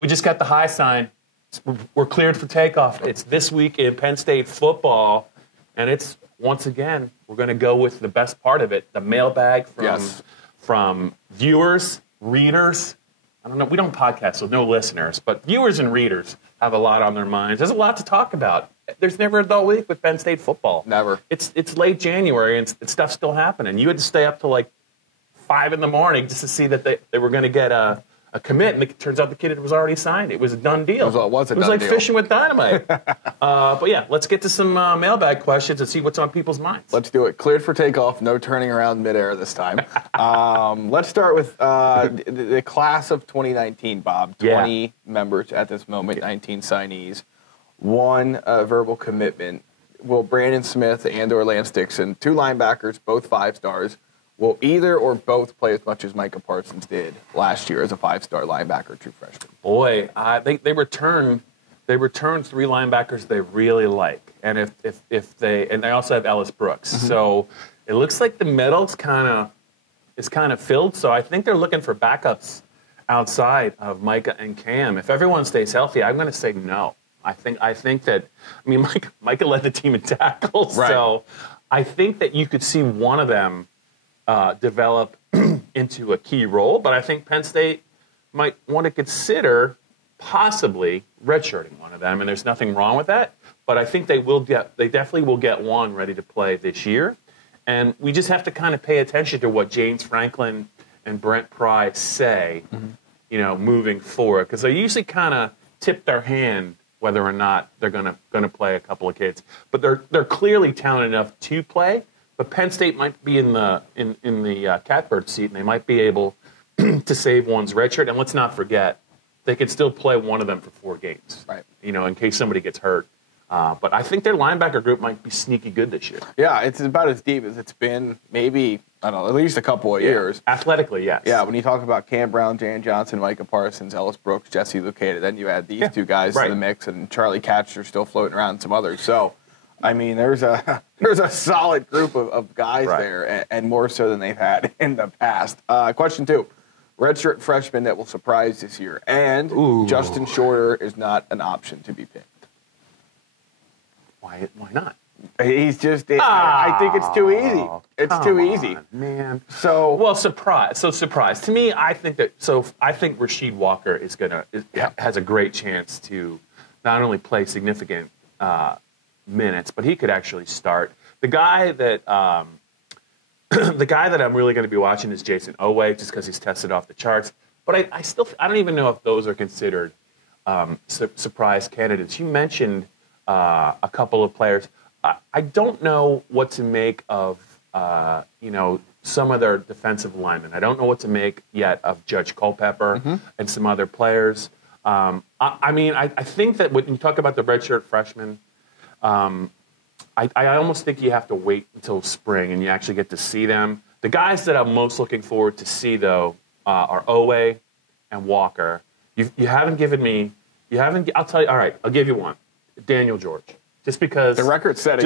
We just got the high sign. We're cleared for takeoff. It's this week in Penn State football, and it's, once again, we're going to go with the best part of it, the mailbag from viewers, readers. I don't know, we don't podcast, so no listeners, but viewers and readers have a lot on their minds. There's a lot to talk about. There's never a dull week with Penn State football. Never. It's late January, and stuff's still happening. You had to stay up till like 5 in the morning just to see that they were going to get a commit, and it turns out the kid was already signed. It was a done deal. It was like fishing with dynamite. But yeah, let's get to some mailbag questions and see what's on people's minds. Let's do it. Cleared for takeoff. No turning around midair this time. Let's start with the class of 2019, Bob. 20 members at this moment, 19 signees. 1 verbal commitment. Will Brandon Smith and or Lance Dixon, 2 linebackers, both 5 stars, will either or both play as much as Micah Parsons did last year as a 5-star linebacker, true freshman? Boy, they returned 3 linebackers they really like, and if they also have Ellis Brooks. So it looks like the middle is kind of filled. So I think they're looking for backups outside of Micah and Cam. If everyone stays healthy, I'm going to say no. I think that Micah led the team in tackles, right. So I think that you could see one of them develop into a key role, but I think Penn State might want to consider possibly redshirting one of them, and there's nothing wrong with that. But I think they definitely will get one ready to play this year, and we just have to kind of pay attention to what James Franklin and Brent Pry say, moving forward, because they usually kind of tip their hand whether or not they're going to play a couple of kids, but they're clearly talented enough to play. But Penn State might be in the catbird seat, and they might be able to save one's redshirt. And let's not forget, they can still play one of them for 4 games, right? In case somebody gets hurt. But I think their linebacker group might be sneaky good this year. Yeah, it's about as deep as it's been, maybe, I don't know, at least a couple of years. Athletically, yes. Yeah, when you talk about Cam Brown, Jan Johnson, Micah Parsons, Ellis Brooks, Jesse Lucada, then you add these 2 guys to the mix, and Charlie Katcher still floating around, and some others. So, I mean, there's a solid group of guys there, and more so than they've had in the past. Question 2, redshirt freshman that will surprise this year, and Justin Shorter is not an option to be picked. Why not? He's just. I think it's too easy. It's too easy, man. So surprise. To me, I think Rasheed Walker has a great chance to not only play significant minutes, but he could actually start. The guy that I'm really going to be watching is Jason Oweh, just because he's tested off the charts. But I don't even know if those are considered surprise candidates. You mentioned a couple of players. I don't know what to make of some of their defensive linemen. I don't know what to make yet of Judge Culpepper and some other players. I think that when you talk about the redshirt freshmen, I almost think you have to wait until spring and you actually get to see them. The guys that I'm most looking forward to see, though, are Oweh and Walker. You haven't given me. I'll tell you. All right, I'll give you one. Daniel George. Just because the record-setting,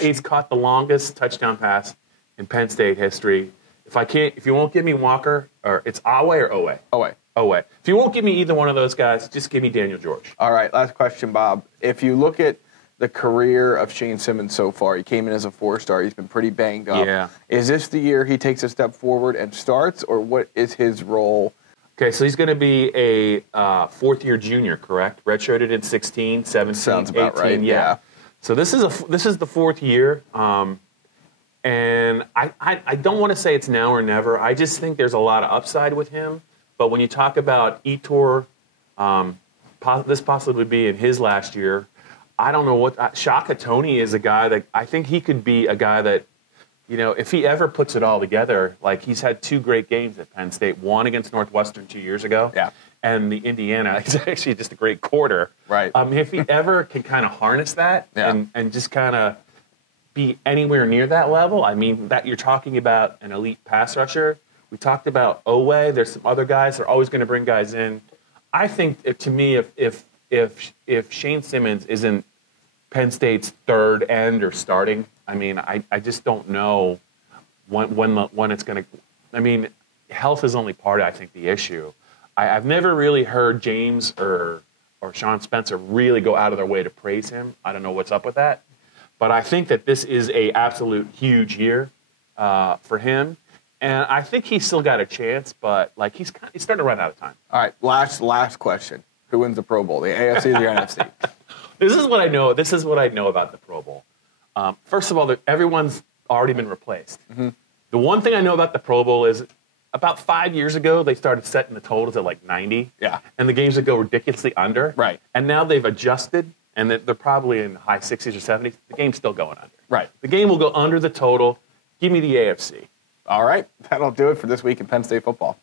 he's caught the longest touchdown pass in Penn State history. If you won't give me Walker, or it's Oweh or Oweh. Oweh. If you won't give me either one of those guys, just give me Daniel George. All right, last question, Bob. If you look at the career of Shane Simmons so far, he came in as a 4-star. He's been pretty banged up. Yeah. Is this the year he takes a step forward and starts, or what is his role? Okay, so he's going to be a 4th-year junior, correct? Redshirted in 16, 17, Sounds about 18. right, yeah. So this is the 4th year, and I don't want to say it's now or never. I just think there's a lot of upside with him. But when you talk about Etor, this possibly would be in his last year. I don't know what Shaka Toney is a guy that I think he could be a guy that, if he ever puts it all together, like he's had 2 great games at Penn State, one against Northwestern 2 years ago. Yeah. And the Indiana is actually just a great quarter. Right. If he ever can kind of harness that and just kind of be anywhere near that level, I mean, that you're talking about an elite pass rusher. We talked about Oweh. There's some other guys. They're always going to bring guys in. I think, to me, if Shane Simmons isn't Penn State's 3rd end or starting, I mean, I just don't know when it's going to. I mean, health is only part of, I think, the issue. I've never really heard James or Sean Spencer really go out of their way to praise him. I don't know what's up with that. But I think that this is a absolute huge year for him. And I think he's still got a chance, but like he's starting to run out of time. All right, last question. Who wins the Pro Bowl, the AFC or the NFC? This is what I know. This is what I know about the Pro Bowl. First of all, everyone's already been replaced. Mm-hmm. The one thing I know about the Pro Bowl is about 5 years ago, they started setting the totals at like 90. Yeah. And the games would go ridiculously under. Right. And now they've adjusted, and they're probably in high 60s or 70s. The game's still going under. Right. The game will go under the total. Give me the AFC. All right. That'll do it for this week in Penn State football.